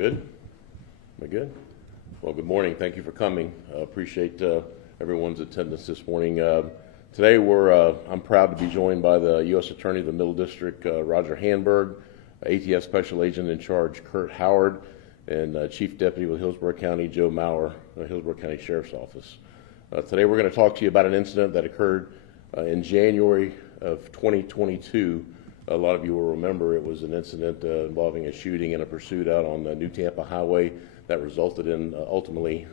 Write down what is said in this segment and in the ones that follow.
good? Am I good? Well, good morning. Thank you for coming. Appreciate everyone's attendance this morning. Today I'm proud to be joined by the U.S. Attorney of the Middle District, Roger Handberg, ATF Special Agent in Charge, Kurt Howard, and Chief Deputy with Hillsborough County, Joe Maurer, Hillsborough County Sheriff's Office. Today we're going to talk to you about an incident that occurred in January of 2022. A lot of you will remember it was an incident involving a shooting and a pursuit out on the New Tampa Highway that resulted in ultimately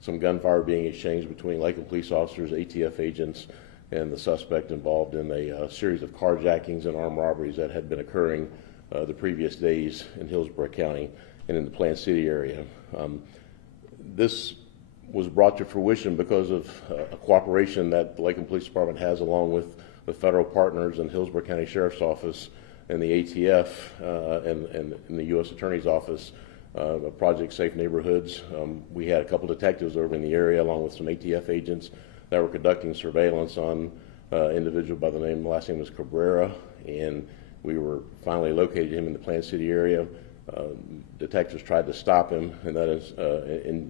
some gunfire being exchanged between Lakeland police officers, ATF agents, and the suspect involved in a series of carjackings and armed robberies that had been occurring the previous days in Hillsborough County and in the Plant City area. This was brought to fruition because of a cooperation that the Lakeland Police Department has along with the federal partners in Hillsborough County Sheriff's Office and the ATF and the U.S. Attorney's Office of Project Safe Neighborhoods. We had a couple detectives over in the area along with some ATF agents that were conducting surveillance on an individual by the last name was Cabrera, and we were finally located him in the Plant City area. Detectives tried to stop him, and that has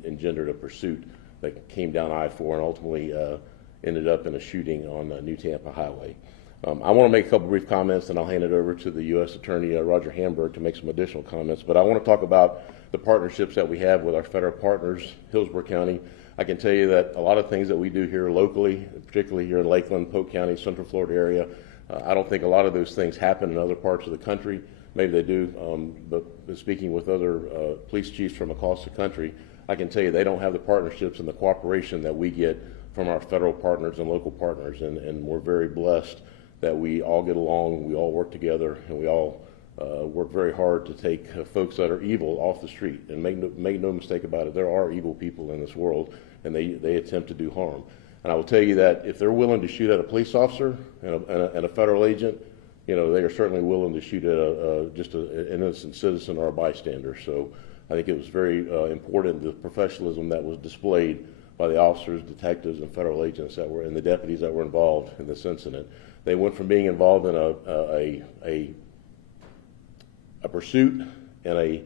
engendered a pursuit that came down I-4 and ultimately ended up in a shooting on New Tampa Highway. I want to make a couple brief comments, and I'll hand it over to the U.S. Attorney, Roger Handberg, to make some additional comments. But I want to talk about the partnerships that we have with our federal partners, Hillsborough County. I can tell you that a lot of things that we do here locally, particularly here in Lakeland, Polk County, Central Florida area, I don't think a lot of those things happen in other parts of the country. Maybe they do, but speaking with other police chiefs from across the country, I can tell you they don't have the partnerships and the cooperation that we get from our federal partners and local partners, and we're very blessed that we all get along, we all work together, and we all work very hard to take folks that are evil off the street. And make no mistake about it, there are evil people in this world, and they attempt to do harm. And I will tell you that if they're willing to shoot at a police officer and a federal agent, you know, they are certainly willing to shoot at just an innocent citizen or a bystander. So I think it was very important, the professionalism that was displayed by the officers, detectives, and federal agents that were, and the deputies that were involved in this incident. They went from being involved in a pursuit and a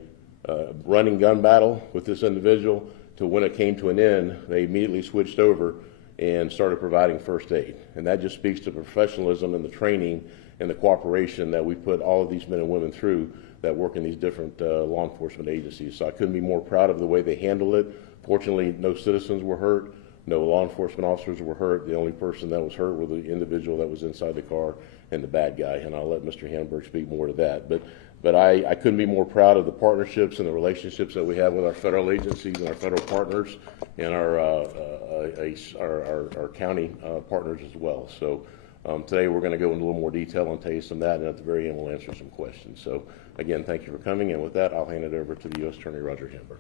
running gun battle with this individual to when it came to an end, they immediately switched over and started providing first aid. And that just speaks to professionalism and the training and the cooperation that we put all of these men and women through that work in these different law enforcement agencies. So I couldn't be more proud of the way they handled it. Fortunately, no citizens were hurt, no law enforcement officers were hurt. The only person that was hurt was the individual that was inside the car and the bad guy, and I'll let Mr. Handberg speak more to that. But I couldn't be more proud of the partnerships and the relationships that we have with our federal agencies and our federal partners and our county partners as well. So today we're going to go into a little more detail and tell you some of that, and at the very end we'll answer some questions. So again, thank you for coming, and with that I'll hand it over to the U.S. Attorney, Roger Handberg.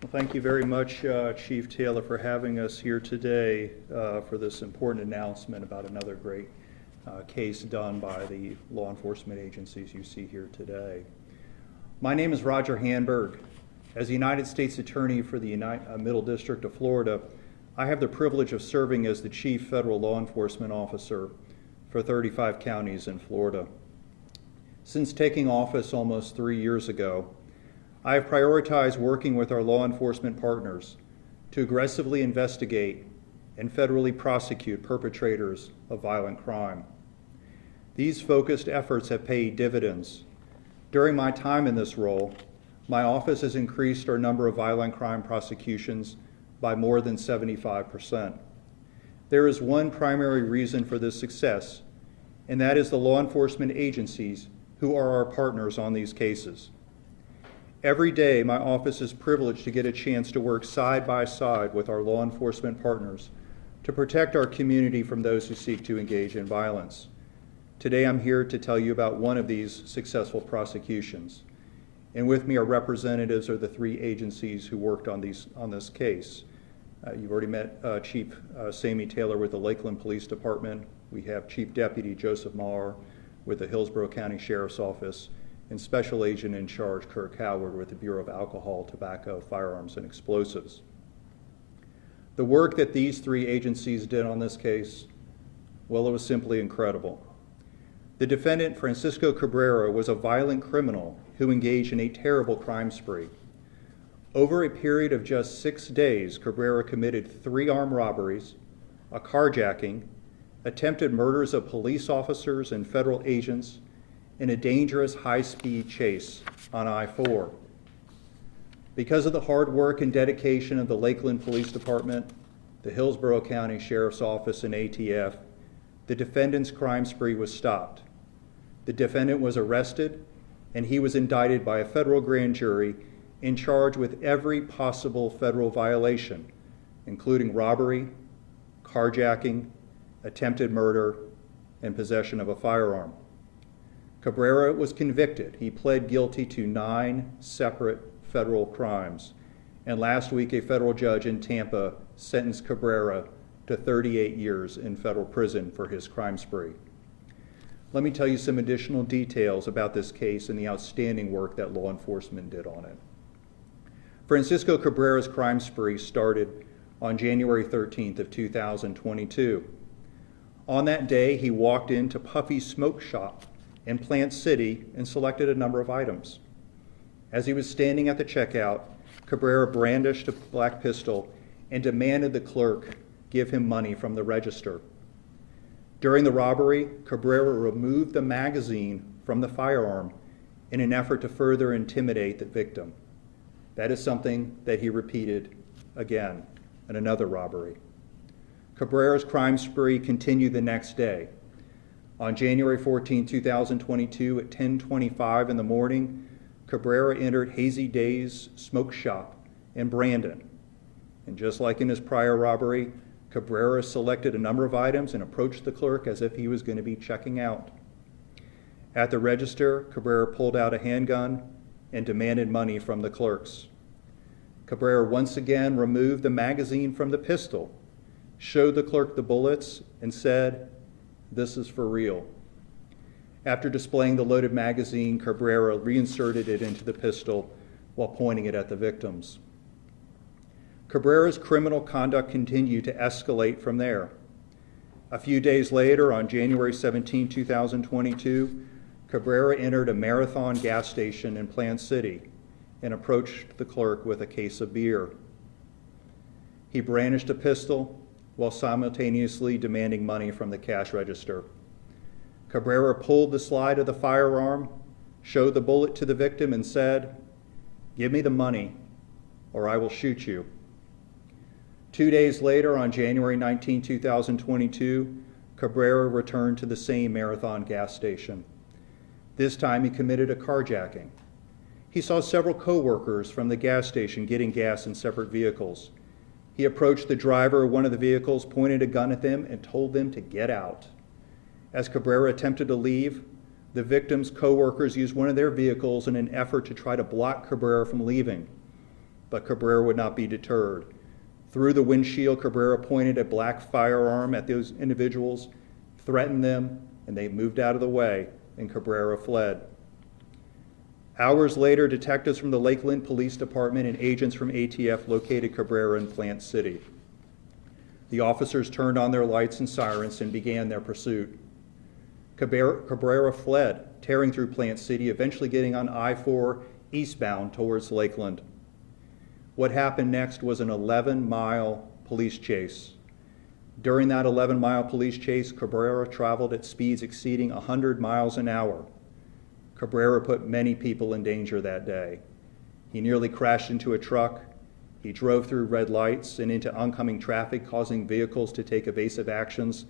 Well, thank you very much, Chief Taylor, for having us here today for this important announcement about another great case done by the law enforcement agencies you see here today. My name is Roger Handberg. As the United States Attorney for the Middle District of Florida, I have the privilege of serving as the Chief Federal Law Enforcement Officer for 35 counties in Florida. Since taking office almost 3 years ago, I have prioritized working with our law enforcement partners to aggressively investigate and federally prosecute perpetrators of violent crime. These focused efforts have paid dividends. During my time in this role, my office has increased our number of violent crime prosecutions by more than 75%. There is one primary reason for this success, and that is the law enforcement agencies who are our partners on these cases. Every day, my office is privileged to get a chance to work side by side with our law enforcement partners to protect our community from those who seek to engage in violence. Today, I'm here to tell you about one of these successful prosecutions. And with me are representatives of the three agencies who worked on this case. You've already met Chief Sammy Taylor with the Lakeland Police Department. We have Chief Deputy Joseph Maurer with the Hillsborough County Sheriff's Office, and Special Agent in Charge Kurt Howard with the Bureau of Alcohol, Tobacco, Firearms, and Explosives. The work that these three agencies did on this case, well, it was simply incredible. The defendant, Francisco Cabrera, was a violent criminal who engaged in a terrible crime spree. Over a period of just 6 days, Cabrera committed 3 armed robberies, a carjacking, attempted murders of police officers and federal agents, and a dangerous high-speed chase on I-4. Because of the hard work and dedication of the Lakeland Police Department, the Hillsborough County Sheriff's Office, and ATF, the defendant's crime spree was stopped. The defendant was arrested, and he was indicted by a federal grand jury and charged with every possible federal violation, including robbery, carjacking, attempted murder, and possession of a firearm. Cabrera was convicted. He pled guilty to 9 separate federal crimes. And last week, a federal judge in Tampa sentenced Cabrera to 38 years in federal prison for his crime spree. Let me tell you some additional details about this case and the outstanding work that law enforcement did on it. Francisco Cabrera's crime spree started on January 13th of 2022. On that day, he walked into Puffy's Smoke Shop in Plant City and selected a number of items. As he was standing at the checkout, Cabrera brandished a black pistol and demanded the clerk give him money from the register. During the robbery, Cabrera removed the magazine from the firearm in an effort to further intimidate the victim. That is something that he repeated again in another robbery. Cabrera's crime spree continued the next day. On January 14, 2022, at 10:25 in the morning, Cabrera entered Hazy Days Smoke Shop in Brandon. And just like in his prior robbery, Cabrera selected a number of items and approached the clerk as if he was going to be checking out. At the register, Cabrera pulled out a handgun and demanded money from the clerks. Cabrera once again removed the magazine from the pistol, showed the clerk the bullets, and said, "This is for real." After displaying the loaded magazine, Cabrera reinserted it into the pistol while pointing it at the victims. Cabrera's criminal conduct continued to escalate from there. A few days later, on January 17, 2022, Cabrera entered a Marathon gas station in Plant City and approached the clerk with a case of beer. He brandished a pistol while simultaneously demanding money from the cash register. Cabrera pulled the slide of the firearm, showed the bullet to the victim, and said, "Give me the money, or I will shoot you." 2 days later, on January 19, 2022, Cabrera returned to the same Marathon gas station. This time he committed a carjacking. He saw several co-workers from the gas station getting gas in separate vehicles. He approached the driver of one of the vehicles, pointed a gun at them, and told them to get out. As Cabrera attempted to leave, the victim's co-workers used one of their vehicles in an effort to try to block Cabrera from leaving. But Cabrera would not be deterred. Through the windshield, Cabrera pointed a black firearm at those individuals, threatened them, and they moved out of the way, and Cabrera fled. Hours later, detectives from the Lakeland Police Department and agents from ATF located Cabrera in Plant City. The officers turned on their lights and sirens and began their pursuit. Cabrera fled, tearing through Plant City, eventually getting on I-4 eastbound towards Lakeland. What happened next was an 11-mile police chase. During that 11-mile police chase, Cabrera traveled at speeds exceeding 100 miles an hour. Cabrera put many people in danger that day. He nearly crashed into a truck. He drove through red lights and into oncoming traffic, causing vehicles to take evasive actions,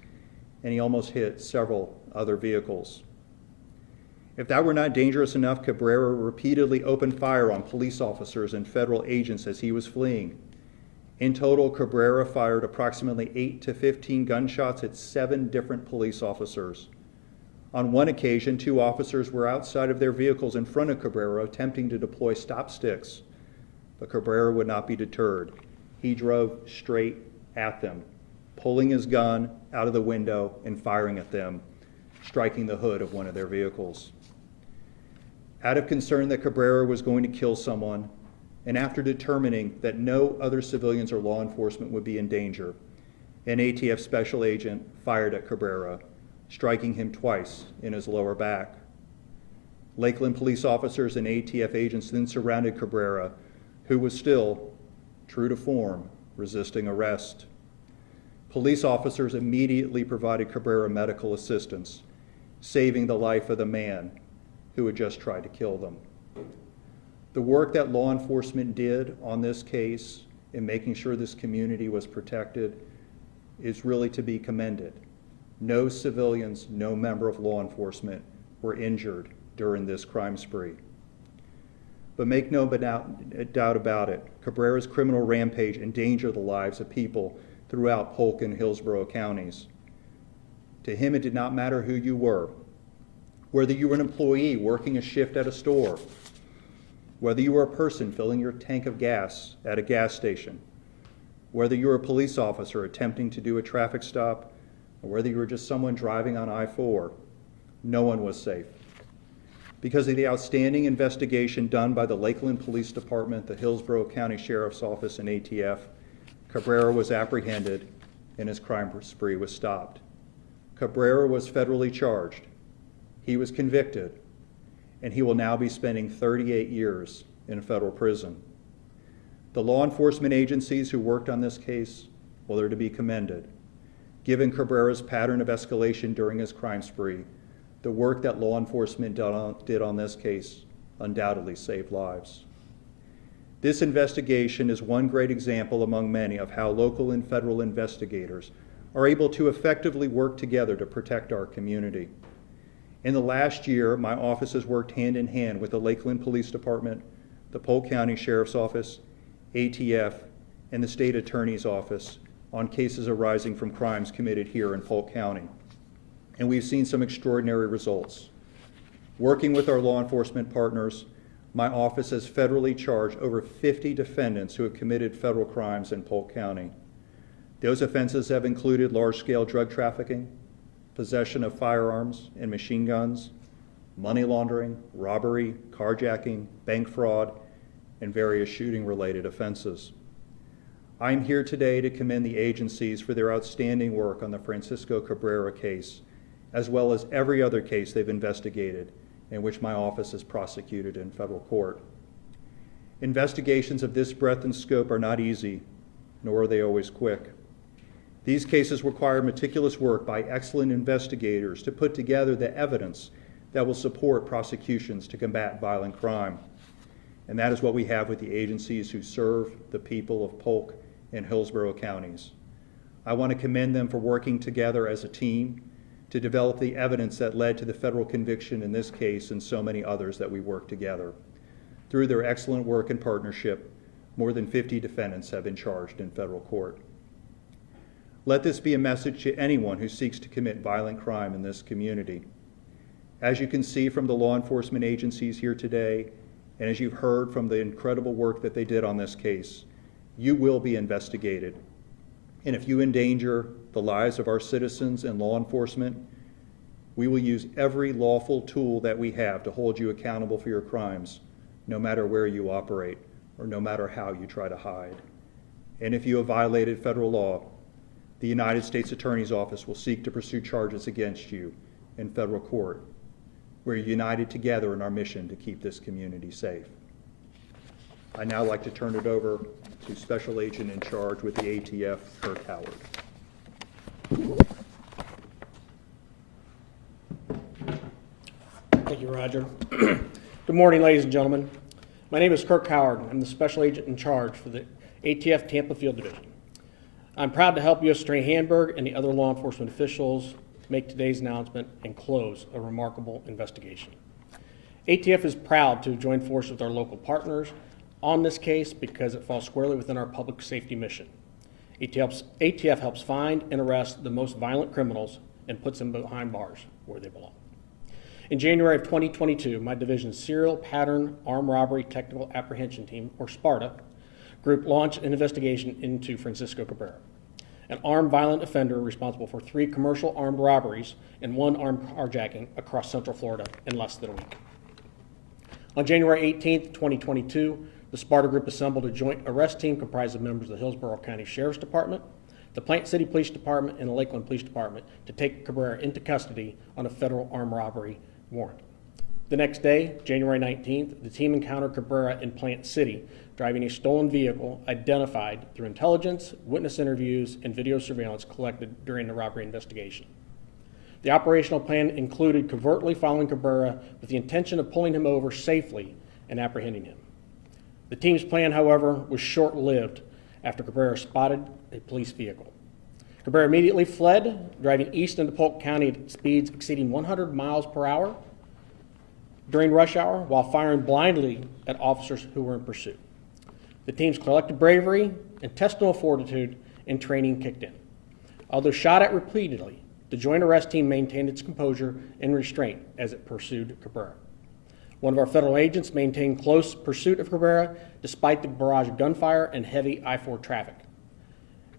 and he almost hit several other vehicles. If that were not dangerous enough, Cabrera repeatedly opened fire on police officers and federal agents as he was fleeing. In total, Cabrera fired approximately 8 to 15 gunshots at 7 different police officers. On one occasion, 2 officers were outside of their vehicles in front of Cabrera attempting to deploy stop sticks, but Cabrera would not be deterred. He drove straight at them, pulling his gun out of the window and firing at them, striking the hood of one of their vehicles. Out of concern that Cabrera was going to kill someone, and after determining that no other civilians or law enforcement would be in danger, an ATF special agent fired at Cabrera, striking him twice in his lower back. Lakeland police officers and ATF agents then surrounded Cabrera, who was still, true to form, resisting arrest. Police officers immediately provided Cabrera medical assistance, saving the life of the man who had just tried to kill them. The work that law enforcement did on this case in making sure this community was protected is really to be commended. No civilians, no member of law enforcement were injured during this crime spree. But make no doubt about it, Cabrera's criminal rampage endangered the lives of people throughout Polk and Hillsborough counties. To him, it did not matter who you were, whether you were an employee working a shift at a store, whether you were a person filling your tank of gas at a gas station, whether you were a police officer attempting to do a traffic stop, or whether you were just someone driving on I-4, no one was safe. Because of the outstanding investigation done by the Lakeland Police Department, the Hillsborough County Sheriff's Office, and ATF, Cabrera was apprehended and his crime spree was stopped. Cabrera was federally charged. He was convicted, and he will now be spending 38 years in federal prison. The law enforcement agencies who worked on this case, well, they're to be commended. Given Cabrera's pattern of escalation during his crime spree, the work that law enforcement did on this case undoubtedly saved lives. This investigation is one great example among many of how local and federal investigators are able to effectively work together to protect our community. In the last year, my office has worked hand in hand with the Lakeland Police Department, the Polk County Sheriff's Office, ATF, and the State Attorney's Office on cases arising from crimes committed here in Polk County. And we've seen some extraordinary results. Working with our law enforcement partners, my office has federally charged over 50 defendants who have committed federal crimes in Polk County. Those offenses have included large-scale drug trafficking, possession of firearms and machine guns, money laundering, robbery, carjacking, bank fraud, and various shooting-related offenses. I'm here today to commend the agencies for their outstanding work on the Francisco Cabrera case, as well as every other case they've investigated in which my office is prosecuted in federal court. Investigations of this breadth and scope are not easy, nor are they always quick. These cases require meticulous work by excellent investigators to put together the evidence that will support prosecutions to combat violent crime. And that is what we have with the agencies who serve the people of Polk and Hillsborough counties. I want to commend them for working together as a team to develop the evidence that led to the federal conviction in this case and so many others that we work together. Through their excellent work and partnership, more than 50 defendants have been charged in federal court. Let this be a message to anyone who seeks to commit violent crime in this community. As you can see from the law enforcement agencies here today, and as you've heard from the incredible work that they did on this case, you will be investigated. And if you endanger the lives of our citizens and law enforcement, we will use every lawful tool that we have to hold you accountable for your crimes, no matter where you operate or no matter how you try to hide. And if you have violated federal law, the United States Attorney's Office will seek to pursue charges against you in federal court. We're united together in our mission to keep this community safe. I'd now like to turn it over to Special Agent in charge with the ATF, Kirk Howard. Thank you, Roger. Good morning, ladies and gentlemen. My name is Kirk Howard. I'm the Special Agent in charge for the ATF Tampa Field Division. I'm proud to help U.S. Attorney Handberg and the other law enforcement officials make today's announcement and close a remarkable investigation. ATF is proud to join forces with our local partners on this case because it falls squarely within our public safety mission. ATF helps find and arrest the most violent criminals and puts them behind bars where they belong. In January of 2022, my division's Serial Pattern Armed Robbery Technical Apprehension Team, or SPARTA, group launched an investigation into Francisco Cabrera, an armed violent offender responsible for 3 commercial armed robberies and 1 armed carjacking across Central Florida in less than a week. On January 18th, 2022, the SPARTA group assembled a joint arrest team comprised of members of the Hillsborough County Sheriff's Department, the Plant City Police Department and the Lakeland Police Department to take Cabrera into custody on a federal armed robbery warrant. The next day, January 19th, the team encountered Cabrera in Plant City, driving a stolen vehicle identified through intelligence, witness interviews, and video surveillance collected during the robbery investigation. The operational plan included covertly following Cabrera with the intention of pulling him over safely and apprehending him. The team's plan, however, was short-lived after Cabrera spotted a police vehicle. Cabrera immediately fled, driving east into Polk County at speeds exceeding 100 miles per hour during rush hour while firing blindly at officers who were in pursuit. The team's collective bravery, intestinal fortitude, and training kicked in. Although shot at repeatedly, the joint arrest team maintained its composure and restraint as it pursued Cabrera. One of our federal agents maintained close pursuit of Cabrera despite the barrage of gunfire and heavy I-4 traffic.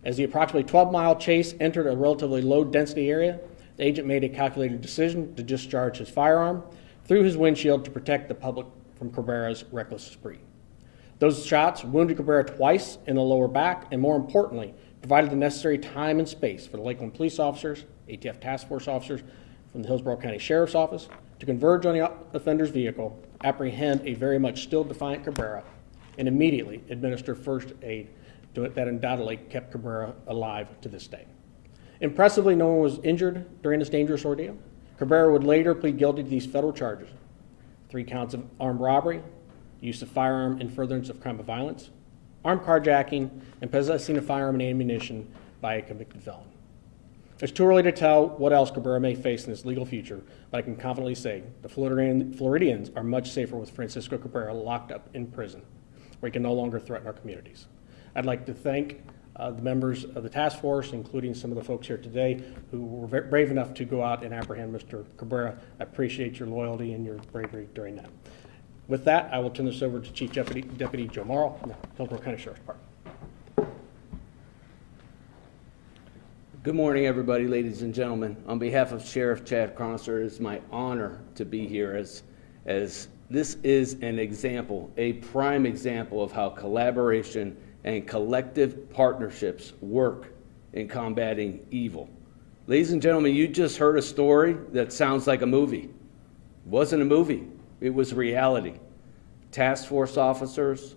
As the approximately 12-mile chase entered a relatively low-density area, the agent made a calculated decision to discharge his firearm through his windshield to protect the public from Cabrera's reckless spree. Those shots wounded Cabrera twice in the lower back and, more importantly, provided the necessary time and space for the Lakeland police officers, ATF task force officers from the Hillsborough County Sheriff's Office to converge on the offender's vehicle, apprehend a very much still defiant Cabrera, and immediately administer first aid that undoubtedly kept Cabrera alive to this day. Impressively, no one was injured during this dangerous ordeal. Cabrera would later plead guilty to these federal charges: 3 counts of armed robbery, use of firearm in furtherance of crime of violence, armed carjacking, and possessing a firearm and ammunition by a convicted felon. It's too early to tell what else Cabrera may face in his legal future, but I can confidently say the Floridians are much safer with Francisco Cabrera locked up in prison, where he can no longer threaten our communities. I'd like to thank the members of the task force, including some of the folks here today who were brave enough to go out and apprehend Mr. Cabrera. I appreciate your loyalty and your bravery during that. With that, I will turn this over to Chief Deputy Joe Morrow, from the Hillsborough County Sheriff's Department. Good morning, everybody, ladies and gentlemen. On behalf of Sheriff Chad Cronster, it is my honor to be here as this is an example, a prime example of how collaboration and collective partnerships work in combating evil. Ladies and gentlemen, you just heard a story that sounds like a movie. It wasn't a movie, it was reality. Task force officers,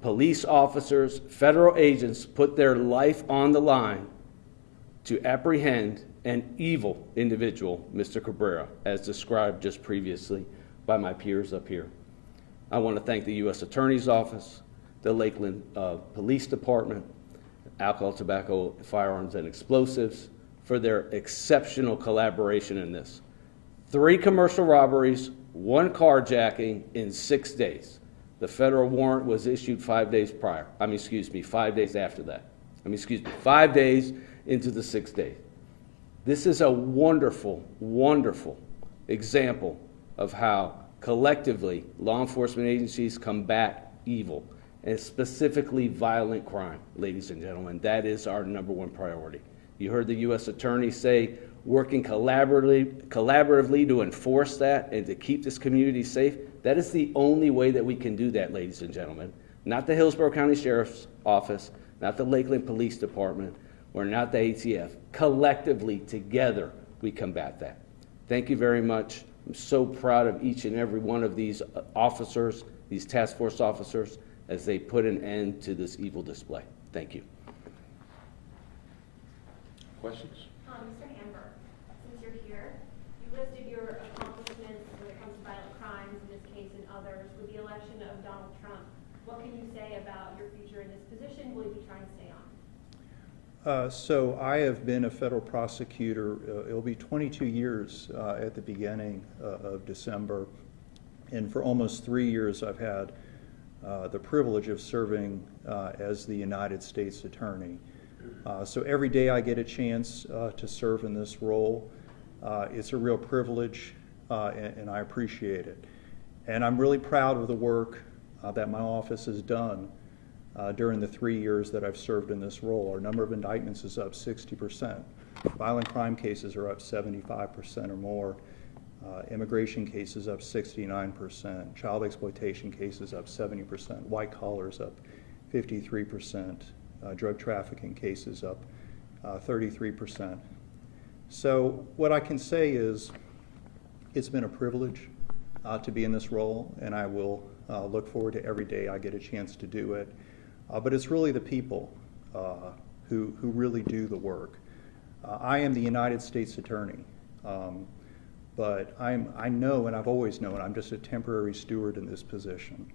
police officers, federal agents put their life on the line to apprehend an evil individual, Mr. Cabrera, as described just previously by my peers up here. I want to thank the U.S. Attorney's Office, the Lakeland Police Department, Alcohol, Tobacco, Firearms, and Explosives for their exceptional collaboration in this. 3 commercial robberies, 1 carjacking in 6 days. The federal warrant was issued 5 days prior. 5 days after that. 5 days into the 6th day. This is a wonderful, wonderful example of how collectively law enforcement agencies combat evil, and specifically violent crime, ladies and gentlemen. That is our #1 priority. You heard the U.S. Attorney say working collaboratively to enforce that and to keep this community safe. That is the only way that we can do that, ladies and gentlemen. Not the Hillsborough County Sheriff's Office, not the Lakeland Police Department, or not the ATF. Collectively, together, we combat that. Thank you very much. I'm so proud of each and every one of these officers, these task force officers, as they put an end to this evil display. Thank you. Questions? Mr. Hamburg, since you're here, you listed your accomplishments when it comes to violent crimes, in this case and others. With the election of Donald Trump, what can you say about your future in this position? Will you be trying to stay on? So I have been a federal prosecutor. It'll be 22 years at the beginning of December. And for almost 3 years, I've had the privilege of serving as the United States Attorney. So every day I get a chance to serve in this role. It's a real privilege, and I appreciate it. And I'm really proud of the work that my office has done during the 3 years that I've served in this role. Our number of indictments is up 60%. Violent crime cases are up 75% or more. Immigration cases up 69%. Child exploitation cases up 70%. White collars up 53%. drug trafficking cases up 33%. So what I can say is it's been a privilege to be in this role, and I will look forward to every day I get a chance to do it. But it's really the people who really do the work. I am the United States Attorney, but I know, and I've always known, I'm just a temporary steward in this position.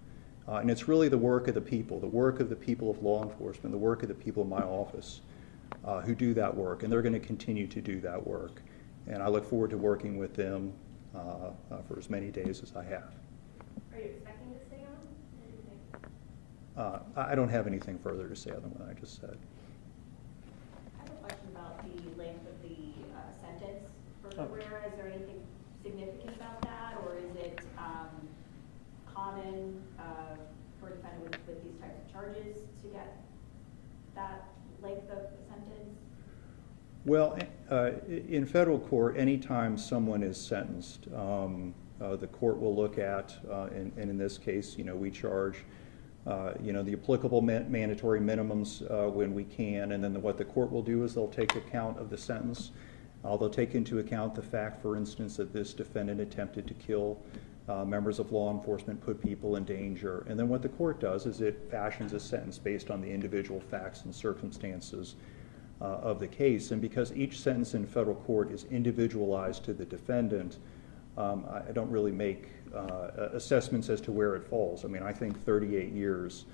And it's really the work of the people of law enforcement, the work of the people in my office who do that work, and they're going to continue to do that work. And I look forward to working with them for as many days as I have. Are you expecting to stay on? What do you think? I don't have anything further to say other than what I just said. I have a question about the length of the sentence for Cabrera. Is there anything significant about that, or is it common for a defendant with these types of charges to get that length of sentence? Well, in federal court, anytime someone is sentenced, the court will look at, and in this case, we charge, the applicable mandatory minimums when we can, and then what the court will do is they'll take account of the sentence. They'll take into account the fact, for instance, that this defendant attempted to kill members of law enforcement, put people in danger, and then what the court does is it fashions a sentence based on the individual facts and circumstances of the case. And because each sentence in federal court is individualized to the defendant, I don't really make assessments as to where it falls. I mean, I think 38 years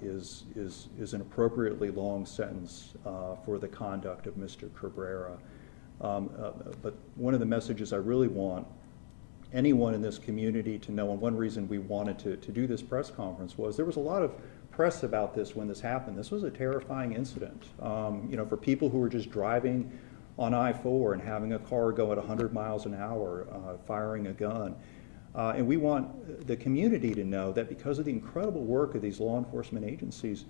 is an appropriately long sentence for the conduct of Mr. Cabrera. But one of the messages I really want anyone in this community to know, and one reason we wanted to do this press conference was there was a lot of press about this when this happened. This was a terrifying incident. For people who were just driving on I-4 and having a car go at 100 miles an hour, firing a gun. And we want the community to know that because of the incredible work of these law enforcement agencies,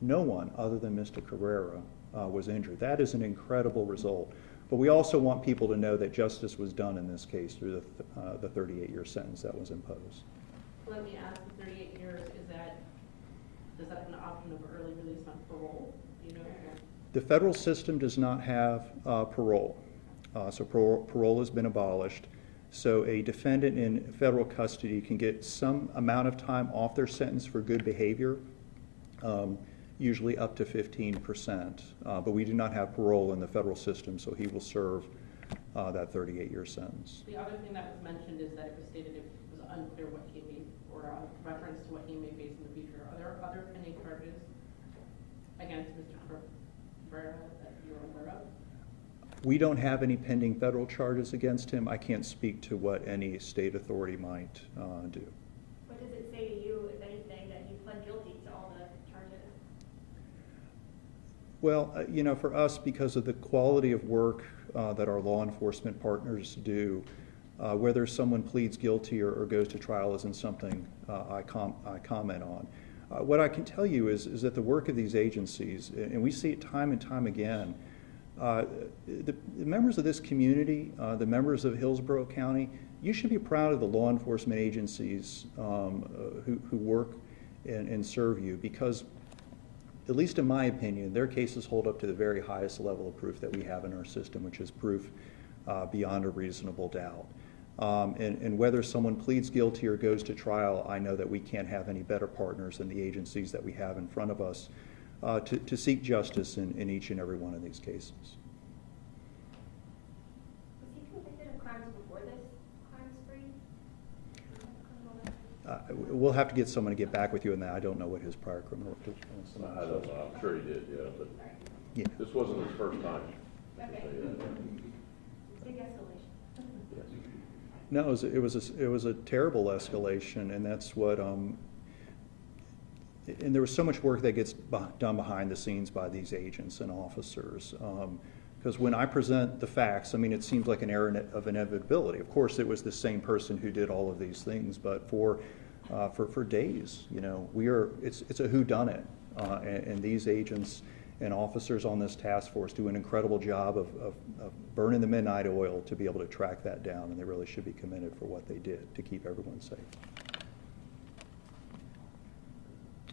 no one other than Mr. Cabrera was injured. That is an incredible result. But we also want people to know that justice was done in this case through the 38-year sentence that was imposed. Let me ask, the 38 years, does that have an option of early release on parole? Do you know? The federal system does not have parole. So parole has been abolished. So a defendant in federal custody can get some amount of time off their sentence for good behavior, usually up to 15%. But we do not have parole in the federal system, so he will serve that 38-year sentence. The other thing that was mentioned is that it was stated it was unclear what he may, or reference to what he may face in the future. Are there other pending charges against Mr. Cabrera that you're aware of? We don't have any pending federal charges against him. I can't speak to what any state authority might do. What does it say to you, if anything, that he pled guilty to all the charges? Well, for us, because of the quality of work that our law enforcement partners do, whether someone pleads guilty or goes to trial isn't something I comment on. What I can tell you is that the work of these agencies, and we see it time and time again, the members of this community, the members of Hillsborough County, you should be proud of the law enforcement agencies who work and serve you, because, at least in my opinion, their cases hold up to the very highest level of proof that we have in our system, which is proof beyond a reasonable doubt. And whether someone pleads guilty or goes to trial, I know that we can't have any better partners than the agencies that we have in front of us to seek justice in each and every one of these cases. Was he convicted of crimes before this crime spree? We'll have to get someone to get back with you on that. I don't know what his prior criminal history is. I don't know, I'm sure he did, yeah, but Yeah. this wasn't his first time. Okay. Big escalation. Yes. No, it was a terrible escalation, and that's what. And there was so much work that gets done behind the scenes by these agents and officers. Because when I present the facts, I mean, it seems like an error of inevitability. Of course, it was the same person who did all of these things, but for days, it's a whodunit, and these agents and officers on this task force do an incredible job of burning the midnight oil to be able to track that down, and they really should be commended for what they did to keep everyone safe.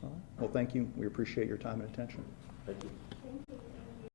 All right. Well, thank you. We appreciate your time and attention. Thank you.